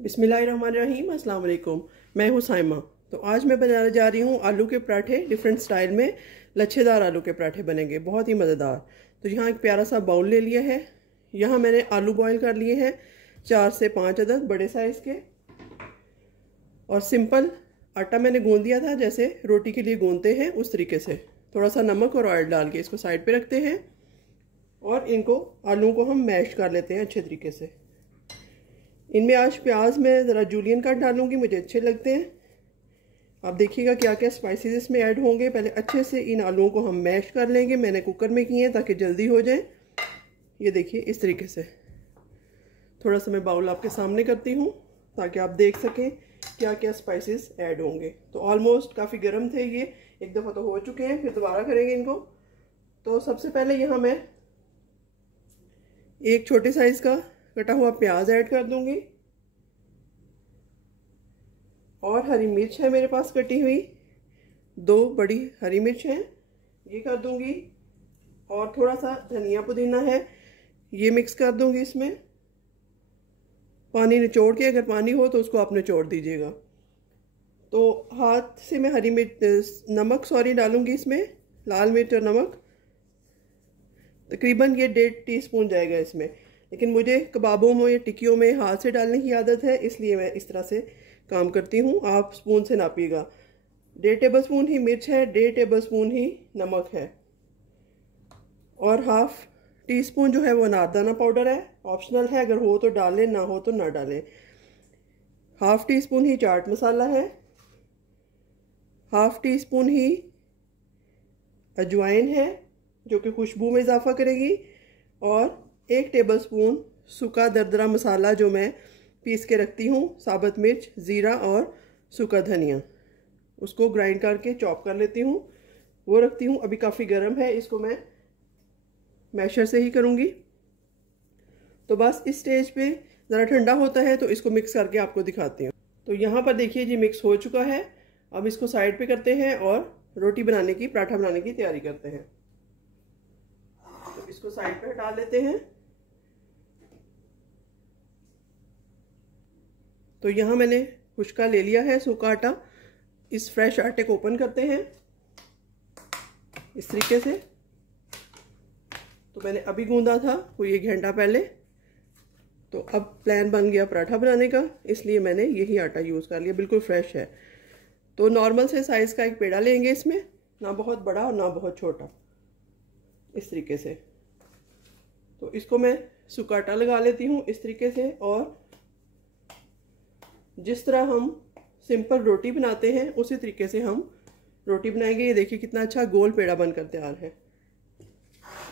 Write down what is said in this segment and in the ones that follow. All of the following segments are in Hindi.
बिस्मिल्लाहिर्रहमानिर्रहीम, अस्सलाम वालेकुम। मैं हूँ साइमा। तो आज मैं बनाने जा रही हूँ आलू के पराठे। डिफरेंट स्टाइल में लच्छेदार आलू के पराठे बनेंगे, बहुत ही मज़ेदार। तो यहाँ एक प्यारा सा बाउल ले लिया है। यहाँ मैंने आलू बॉईल कर लिए हैं 4 से 5 अदद बड़े साइज़ के। और सिंपल आटा मैंने गूंद दिया था, जैसे रोटी के लिए गूंदते हैं उस तरीके से। थोड़ा सा नमक और ऑयल डाल के इसको साइड पे रखते हैं और इनको आलू को हम मैश कर लेते हैं अच्छे तरीके से। इनमें आज प्याज मैं ज़रा जूलियन कट डालूंगी, मुझे अच्छे लगते हैं। आप देखिएगा क्या क्या स्पाइसेस इसमें ऐड होंगे। पहले अच्छे से इन आलूओं को हम मैश कर लेंगे। मैंने कुकर में किए हैं ताकि जल्दी हो जाए। ये देखिए इस तरीके से। थोड़ा सा मैं बाउल आपके सामने करती हूँ ताकि आप देख सकें क्या क्या स्पाइसेस ऐड होंगे। तो ऑलमोस्ट काफ़ी गर्म थे ये, एक दफ़ा तो हो चुके हैं, फिर दोबारा करेंगे इनको। तो सबसे पहले यहाँ मैं एक छोटे साइज़ का कटा हुआ प्याज ऐड कर दूंगी और हरी मिर्च है मेरे पास कटी हुई, 2 बड़ी हरी मिर्च हैं, ये कर दूंगी। और थोड़ा सा धनिया पुदीना है, ये मिक्स कर दूंगी इसमें। पानी निचोड़ के, अगर पानी हो तो उसको आप निचोड़ दीजिएगा। तो हाथ से मैं हरी मिर्च नमक डालूंगी इसमें, लाल मिर्च और नमक। तकरीबन ये 1.5 टीस्पून जाएगा इसमें, लेकिन मुझे कबाबों में या टिक्कियों में हाथ से डालने की आदत है, इसलिए मैं इस तरह से काम करती हूँ। आप स्पून से नापिएगा। 1.5 टेबल स्पून ही मिर्च है, 1.5 टेबल स्पून ही नमक है और 1/2 टीस्पून जो है वो अनारदाना पाउडर है। ऑप्शनल है, अगर हो तो डालें, ना हो तो ना डालें। 1/2 टीस्पून ही चाट मसाला है, 1/2 टीस्पून ही अजवाइन है जो कि खुशबू में इजाफा करेगी, और 1 टेबल स्पून सूखा दरदरा मसाला जो मैं पीस के रखती हूँ, साबुत मिर्च, ज़ीरा और सूखा धनिया, उसको ग्राइंड करके चॉप कर लेती हूँ, वो रखती हूँ। अभी काफ़ी गर्म है, इसको मैं मैशर से ही करूँगी। तो बस इस स्टेज पे ज़रा ठंडा होता है तो इसको मिक्स करके आपको दिखाती हूँ। तो यहाँ पर देखिए जी मिक्स हो चुका है। अब इसको साइड पे करते हैं और रोटी बनाने की, पराठा बनाने की तैयारी करते हैं। तो इसको साइड पे हटा लेते हैं। तो यहाँ मैंने खुश्का ले लिया है, सूखा आटा। इस फ्रेश आटे को ओपन करते हैं इस तरीके से। तो मैंने अभी गूंदा था कोई 1 घंटा पहले। तो अब प्लान बन गया पराठा बनाने का, इसलिए मैंने यही आटा यूज़ कर लिया, बिल्कुल फ्रेश है। तो नॉर्मल से साइज़ का एक पेड़ा लेंगे इसमें, ना बहुत बड़ा और ना बहुत छोटा, इस तरीके से। तो इसको मैं सूखा आटा लगा लेती हूँ इस तरीके से। और जिस तरह हम सिंपल रोटी बनाते हैं उसी तरीके से हम रोटी बनाएंगे। ये देखिए कितना अच्छा गोल पेड़ा बनकर तैयार है।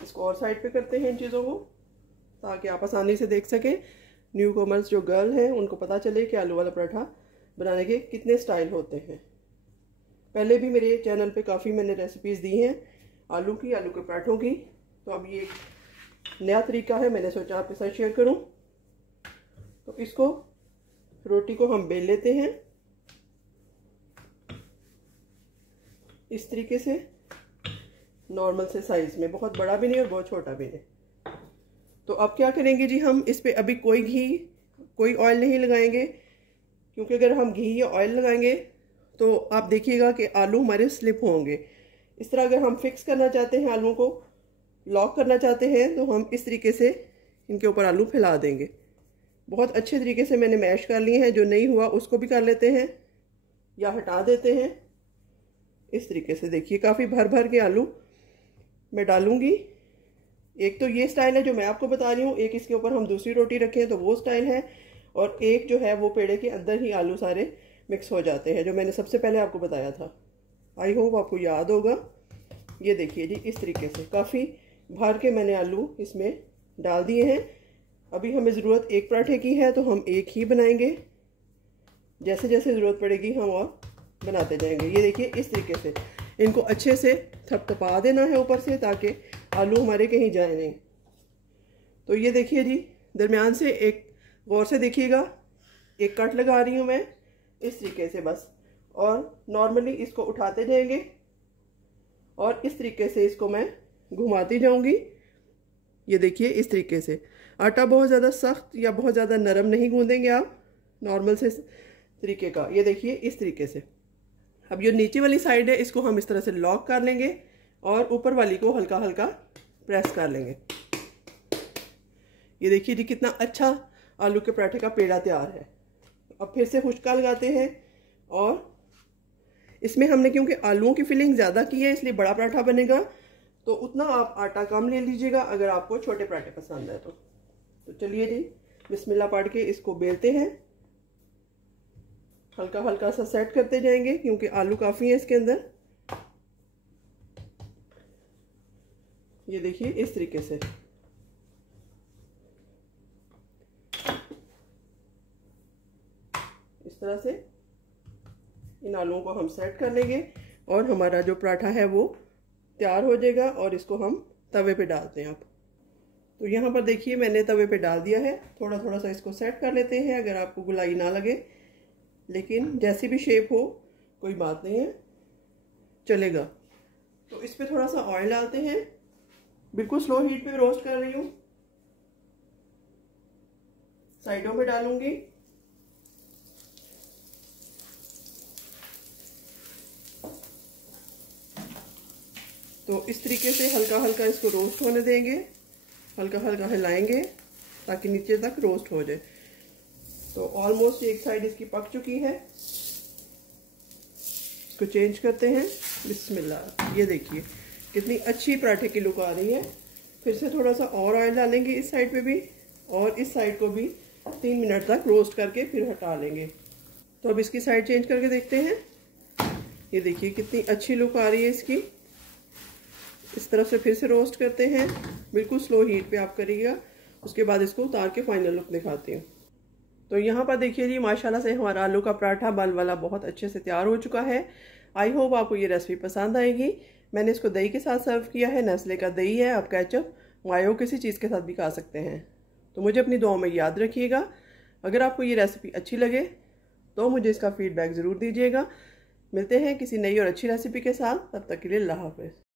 इसको और साइड पे करते हैं इन चीज़ों को, ताकि आप आसानी से देख सकें। न्यू कॉमर्स जो गर्ल हैं उनको पता चले कि आलू वाला पराठा बनाने के कितने स्टाइल होते हैं। पहले भी मेरे चैनल पे काफ़ी मैंने रेसिपीज़ दी हैं आलू के पराठों की। तो अब ये एक नया तरीका है, मैंने सोचा आपके साथ शेयर करूं। तो इसको, रोटी को हम बेल लेते हैं इस तरीके से, नॉर्मल से साइज़ में, बहुत बड़ा भी नहीं और बहुत छोटा भी नहीं। तो अब क्या करेंगे जी, हम इस पे अभी कोई घी कोई ऑयल नहीं लगाएंगे, क्योंकि अगर हम घी या ऑयल लगाएंगे तो आप देखिएगा कि आलू हमारे स्लिप होंगे। इस तरह अगर हम फिक्स करना चाहते हैं, आलू को लॉक करना चाहते हैं, तो हम इस तरीके से इनके ऊपर आलू फैला देंगे। बहुत अच्छे तरीके से मैंने मैश कर लिए हैं। जो नहीं हुआ उसको भी कर लेते हैं या हटा देते हैं इस तरीके से। देखिए काफ़ी भर भर के आलू मैं डालूंगी। एक तो ये स्टाइल है जो मैं आपको बता रही हूँ, एक इसके ऊपर हम दूसरी रोटी रखें तो वो स्टाइल है, और एक जो है वो पेड़े के अंदर ही आलू सारे मिक्स हो जाते हैं, जो मैंने सबसे पहले आपको बताया था। आई होप आपको याद होगा। ये देखिए जी इस तरीके से काफ़ी भर के मैंने आलू इसमें डाल दिए हैं। अभी हमें ज़रूरत एक पराठे की है तो हम एक ही बनाएंगे, जैसे जैसे ज़रूरत पड़ेगी हम और बनाते जाएंगे। ये देखिए इस तरीके से इनको अच्छे से थपथपा देना है ऊपर से, ताकि आलू हमारे कहीं जाए नहीं। तो ये देखिए जी, दरमियान से एक गौर से देखिएगा, एक कट लगा रही हूँ मैं इस तरीके से बस, और नॉर्मली इसको उठाते जाएंगे और इस तरीके से इसको मैं घुमाती जाऊंगी। ये देखिए इस तरीके से। आटा बहुत ज़्यादा सख्त या बहुत ज़्यादा नरम नहीं गूंदेंगे आप, नॉर्मल से तरीके का। ये देखिए इस तरीके से। अब जो नीचे वाली साइड है इसको हम इस तरह से लॉक कर लेंगे और ऊपर वाली को हल्का हल्का प्रेस कर लेंगे। ये देखिए जी कितना अच्छा आलू के पराठे का पेड़ा तैयार है। अब फिर से खुशका लगाते हैं और इसमें हमने क्योंकि आलूओं की फिलिंग ज़्यादा की है इसलिए बड़ा पराठा बनेगा, तो उतना आप आटा कम ले लीजिएगा अगर आपको छोटे पराठे पसंद है तो चलिए जी बिस्मिल्लाह पढ़ के इसको बेलते हैं। हल्का हल्का सा सेट करते जाएंगे क्योंकि आलू काफ़ी है इसके अंदर। ये देखिए इस तरीके से। इस तरह से इन आलूओं को हम सेट कर लेंगे और हमारा जो पराठा है वो तैयार हो जाएगा और इसको हम तवे पे डालते हैं। अब तो यहाँ पर देखिए मैंने तवे पे डाल दिया है। थोड़ा थोड़ा सा इसको सेट कर लेते हैं, अगर आपको गुलाई ना लगे, लेकिन जैसी भी शेप हो कोई बात नहीं है, चलेगा। तो इस पे थोड़ा सा ऑयल डालते हैं, बिल्कुल स्लो हीट पे रोस्ट कर रही हूँ। साइडों पे डालूंगी। तो इस तरीके से हल्का हल्का इसको रोस्ट होने देंगे, हल्का हल्का हिलाएंगे ताकि नीचे तक रोस्ट हो जाए। तो ऑलमोस्ट एक साइड इसकी पक चुकी है, इसको चेंज करते हैं। बिस्मिल्लाह। ये देखिए कितनी अच्छी पराठे की लुक आ रही है। फिर से थोड़ा सा और ऑयल डालेंगे इस साइड पे भी और इस साइड को भी 3 मिनट तक रोस्ट करके फिर हटा लेंगे। तो अब इसकी साइड चेंज करके देखते हैं। ये देखिए कितनी अच्छी लुक आ रही है इसकी। इस तरफ से फिर से रोस्ट करते हैं, बिल्कुल स्लो हीट पे आप करिएगा। उसके बाद इसको उतार के फाइनल लुक दिखाती हूँ। तो यहाँ पर देखिए जी माशाल्लाह से हमारा आलू का पराठा बल वाला बहुत अच्छे से तैयार हो चुका है। आई होप आपको ये रेसिपी पसंद आएगी। मैंने इसको दही के साथ सर्व किया है। नेस्ले का दही है, आप केचप मायो किसी चीज़ के साथ भी खा सकते हैं। तो मुझे अपनी दुआओं में याद रखिएगा। अगर आपको ये रेसिपी अच्छी लगे तो मुझे इसका फीडबैक ज़रूर दीजिएगा। मिलते हैं किसी नई और अच्छी रेसिपी के साथ, तब तक के लिए अल्लाह हाफ़िज़।